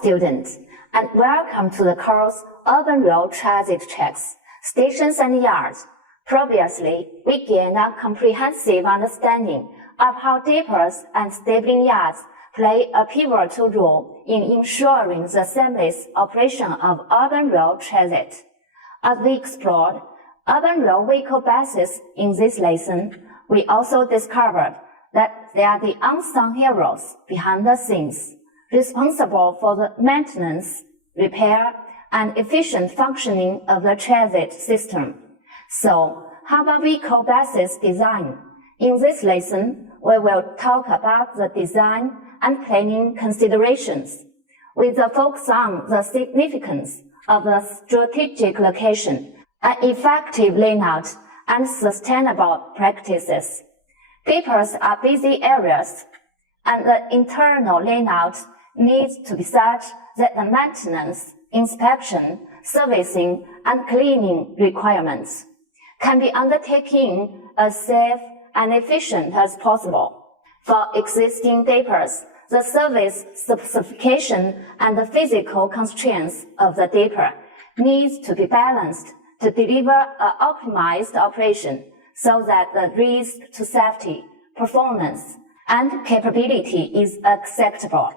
students, and welcome to the course Urban Rail Transit Tracks, Stations and Yards. Previously, we gained a comprehensive understanding of how depots and stabling yards play a pivotal role in ensuring the seamless operation of urban rail transit. As we explored urban rail vehicle bases in this lesson, we also discovered that they are the unsung heroes behind the scenes, responsible for the maintenance, repair, and efficient functioning of the transit system. So, how about vehicle bases design? In this lesson, we will talk about the design and planning considerations, with a focus on the significance of the strategic location, an effective layout, and sustainable practices. Depots are busy areas, and the internal layout needs to be such that the maintenance, inspection, servicing, and cleaning requirements can be undertaken as safe and efficient as possible. For existing depots, the service specification and the physical constraints of the depot needs to be balanced to deliver an optimized operation so that the risk to safety, performance, and capability is acceptable.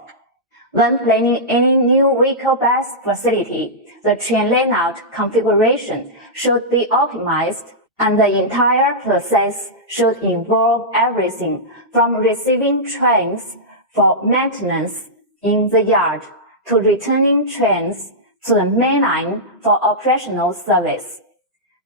When planning any new vehicle base facility, the train layout configuration should be optimized, and the entire process should involve everything from receiving trains for maintenance in the yard to returning trains to the main line for operational service.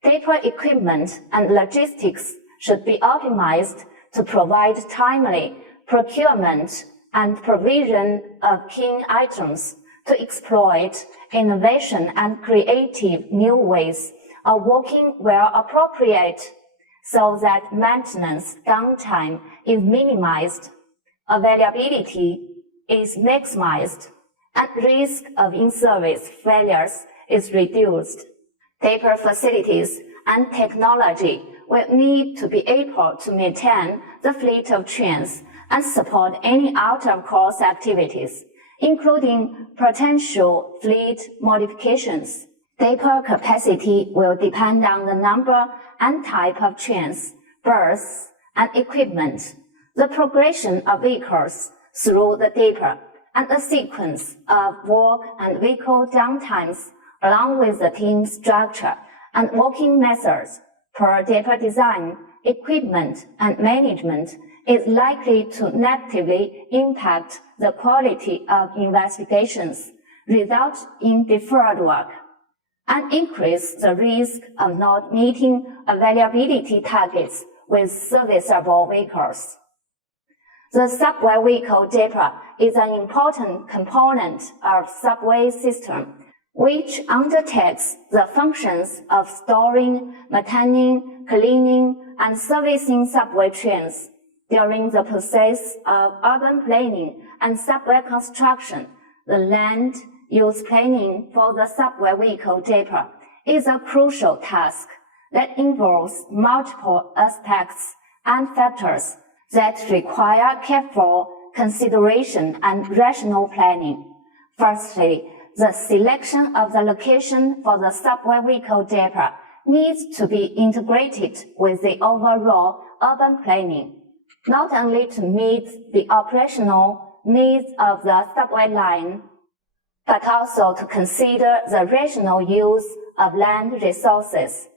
Depot equipment and logistics should be optimized to provide timely procurement and provision of key items to exploit innovation and creative new ways of working where appropriate so that maintenance downtime is minimized, availability is maximized, and risk of in-service failures is reduced. Depot facilities and technology will need to be able to maintain the fleet of trains and support any out-of-course activities, including potential fleet modifications. Depot capacity will depend on the number and type of trains, berths, and equipment, the progression of vehicles through the depot, and the sequence of work and vehicle downtimes, along with the team structure and working methods per depot design, equipment, and management is likely to negatively impact the quality of investigations, result in deferred work, and increase the risk of not meeting availability targets with serviceable vehicles. The subway vehicle depot is an important component of subway system, which undertakes the functions of storing, maintaining, cleaning, and servicing subway trains. During the process of urban planning and subway construction, the land use planning for the subway vehicle depot is a crucial task that involves multiple aspects and factors that require careful consideration and rational planning. Firstly, the selection of the location for the subway vehicle depot needs to be integrated with the overall urban planning, not only to meet the operational needs of the subway line, but also to consider the rational use of land resources.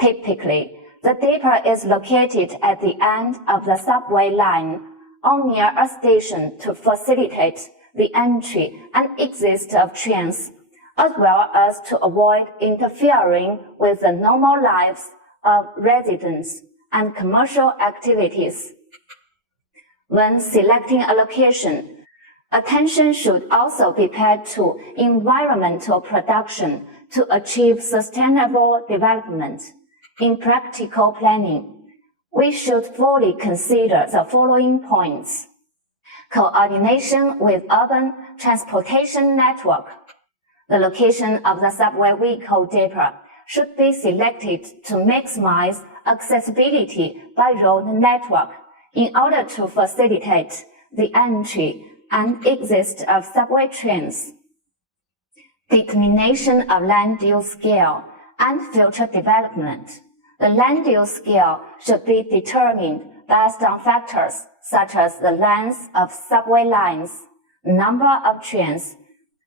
Typically, the depot is located at the end of the subway line or near a station to facilitate the entry and exit of trains, as well as to avoid interfering with the normal lives of residents and commercial activities. When selecting a location, attention should also be paid to environmental protection to achieve sustainable development. In practical planning, we should fully consider the following points. Coordination with urban transportation network. The location of the subway vehicle depot should be selected to maximize accessibility by road network in order to facilitate the entry and exit of subway trains. Determination of land use scale and future development. The land use scale should be determined based on factors such as the length of subway lines, number of trains,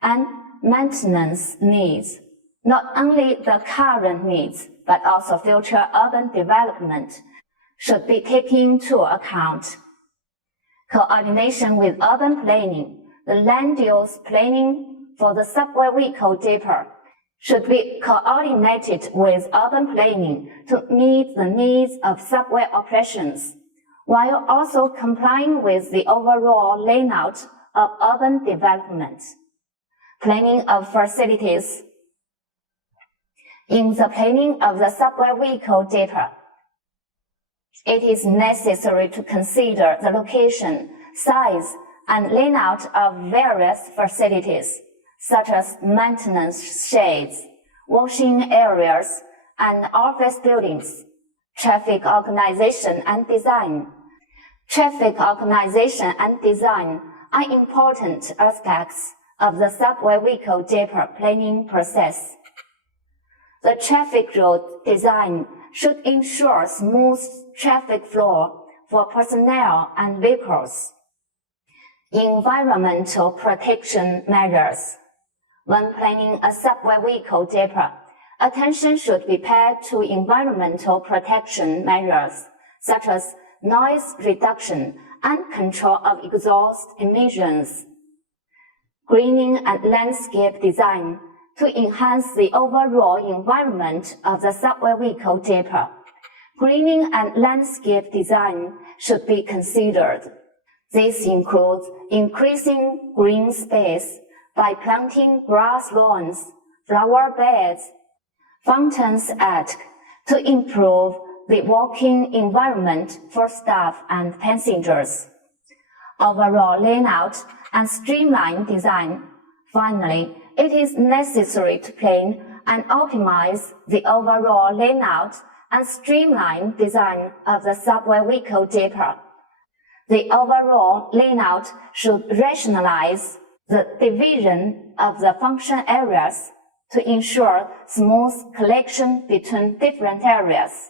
and maintenance needs. Not only the current needs, but also future urban development should be taken into account. Coordination with urban planning. The land use planning for the subway vehicle depot should be coordinated with urban planning to meet the needs of subway operations, while also complying with the overall layout of urban development. Planning of facilities. In the planning of the subway vehicle depot, it is necessary to consider the location, size, and layout of various facilities, such as maintenance sheds, washing areas, and office buildings. Traffic organization and design. Traffic organization and design are important aspects of the subway vehicle depot planning process. The traffic route design should ensure smooth traffic flow for personnel and vehicles. Environmental protection measures. When planning a subway vehicle depot, attention should be paid to environmental protection measures, such as noise reduction and control of exhaust emissions. Greening and landscape design to enhance the overall environment of the subway vehicle depot. Greening and landscape design should be considered. This includes increasing green space by planting grass lawns, flower beds, fountains, etc., to improve the walking environment for staff and passengers. Overall layout and streamlined design. Finally, it is necessary to plan and optimize the overall layout and streamlined design of the subway vehicle depot. The overall layout should rationalize the division of the function areas to ensure smooth connection between different areas,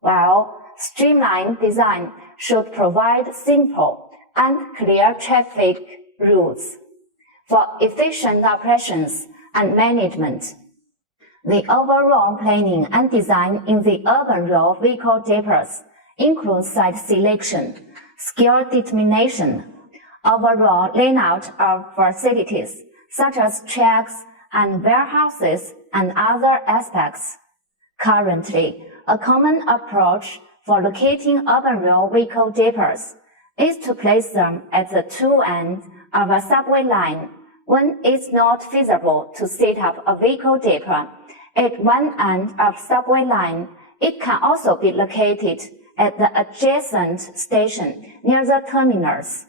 while streamlined design should provide simple and clear traffic routes for efficient operations and management. The overall planning and design in the urban rail vehicle depots includes site selection, skill determination, overall layout of facilities such as tracks and warehouses and other aspects. Currently, a common approach for locating urban rail vehicle depots is to place them at the two ends of a subway line. When it's not feasible to set up a vehicle depot at one end of subway line, it can also be located at the adjacent station near the terminus.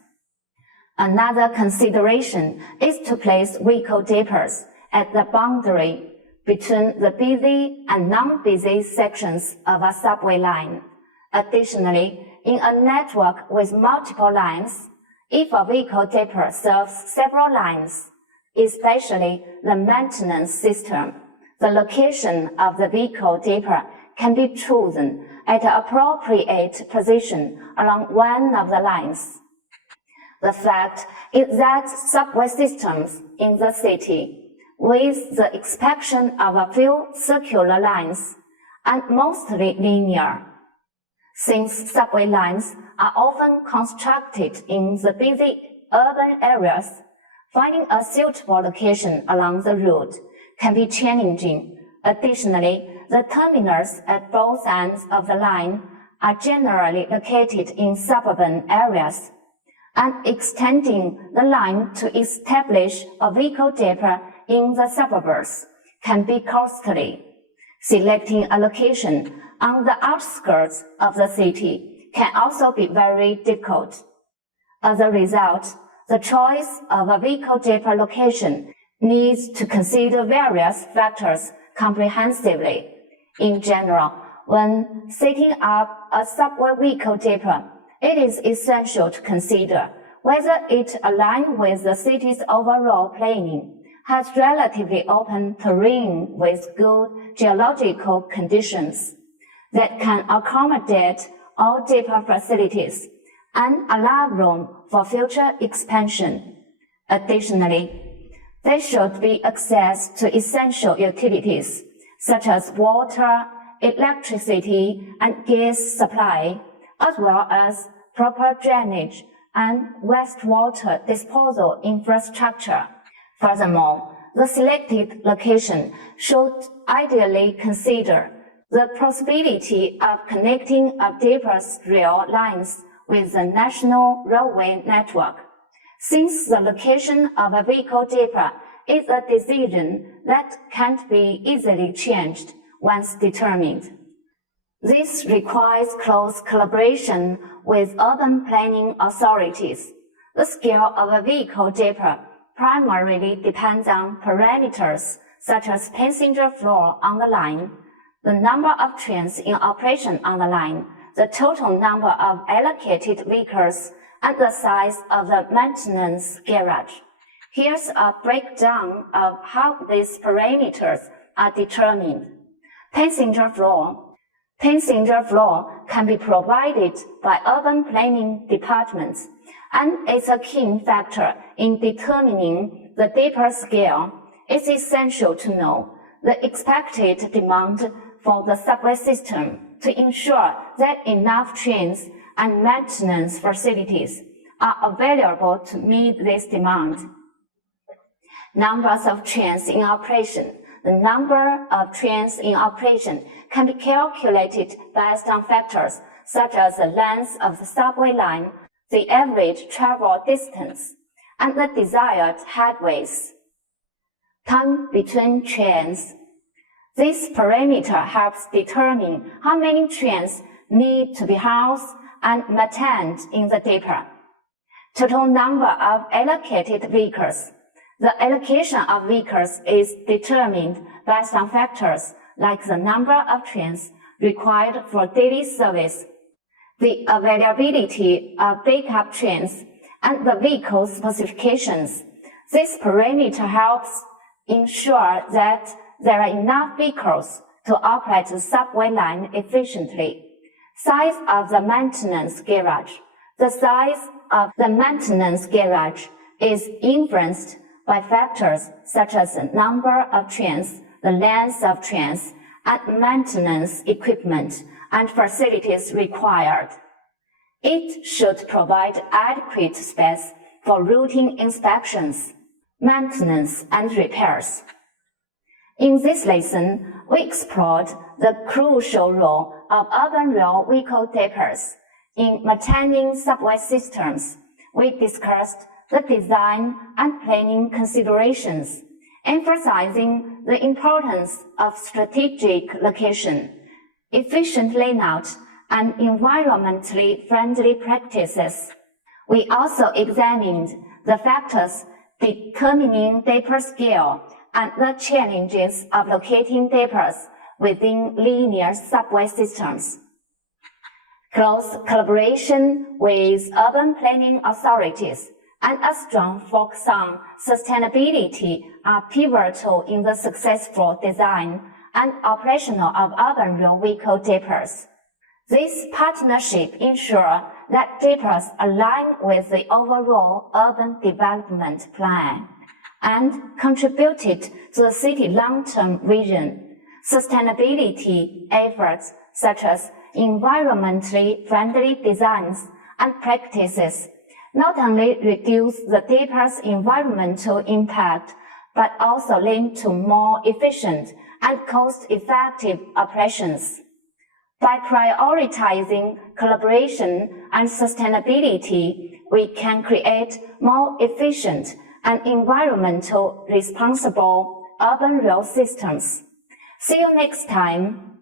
Another consideration is to place vehicle depots at the boundary between the busy and non-busy sections of a subway line. Additionally, in a network with multiple lines, if a vehicle depot serves several lines, especially the maintenance system, the location of the vehicle depot can be chosen at an appropriate position along one of the lines. The fact is that subway systems in the city, with the exception of a few circular lines, are mostly linear. Since subway lines are often constructed in the busy urban areas, finding a suitable location along the route can be challenging. Additionally, the terminals at both ends of the line are generally located in suburban areas, and extending the line to establish a vehicle depot in the suburbs can be costly. Selecting a location on the outskirts of the city can also be very difficult. As a result, the choice of a vehicle depot location needs to consider various factors comprehensively. In general, when setting up a subway vehicle depot, it is essential to consider whether it aligns with the city's overall planning has relatively open terrain with good geological conditions that can accommodate all DAPR facilities and allow room for future expansion. Additionally, there should be access to essential utilities such as water, electricity, and gas supply, as well as proper drainage and wastewater disposal infrastructure. Furthermore, the selected location should ideally consider the possibility of connecting up DAPR's rail lines with the national railway network, since the location of a vehicle DAPR is a decision that can't be easily changed once determined. This requires close collaboration with urban planning authorities. The scale of a vehicle DAPR primarily depends on parameters such as passenger flow on the line, the number of trains in operation on the line, the total number of allocated vehicles, and the size of the maintenance garage. Here's a breakdown of how these parameters are determined. Passenger flow. Passenger flow can be provided by urban planning departments and is a key factor in determining the DAPR scale. It's essential to know the expected demand for the subway system to ensure that enough trains and maintenance facilities are available to meet this demand. Numbers of trains in operation. The number of trains in operation can be calculated based on factors such as the length of the subway line, the average travel distance, and the desired headways. Time between trains. This parameter helps determine how many trains need to be housed and maintained in the DAPR. Total number of allocated vehicles. The allocation of vehicles is determined based on factors like the number of trains required for daily service, the availability of backup trains, and the vehicle specifications. This parameter helps ensure that there are enough vehicles to operate the subway line efficiently. Size of the maintenance garage. The size of the maintenance garage is influenced by factors such as the number of trains, the length of trains, and maintenance equipment and facilities required. It should provide adequate space for routine inspections, maintenance, and repairs. In this lesson, we explored the crucial role of urban rail vehicle DAPRs in maintaining subway systems. We discussed the design and planning considerations, emphasizing the importance of strategic location, efficient layout, and environmentally friendly practices. We also examined the factors determining DAPR scale and the challenges of locating DAPRs within linear subway systems. Close collaboration with urban planning authorities and a strong focus on sustainability are pivotal in the successful design and operation of urban rail vehicle DAPRs. This partnership ensures that DAPRs align with the overall urban development plan and contributed to the city's long-term vision. Sustainability efforts such as environmentally friendly designs and practices not only reduce the DAPR's environmental impact, but also lead to more efficient and cost-effective operations. By prioritizing collaboration and sustainability, we can create more efficient and environmental responsible urban rail systems. See you next time.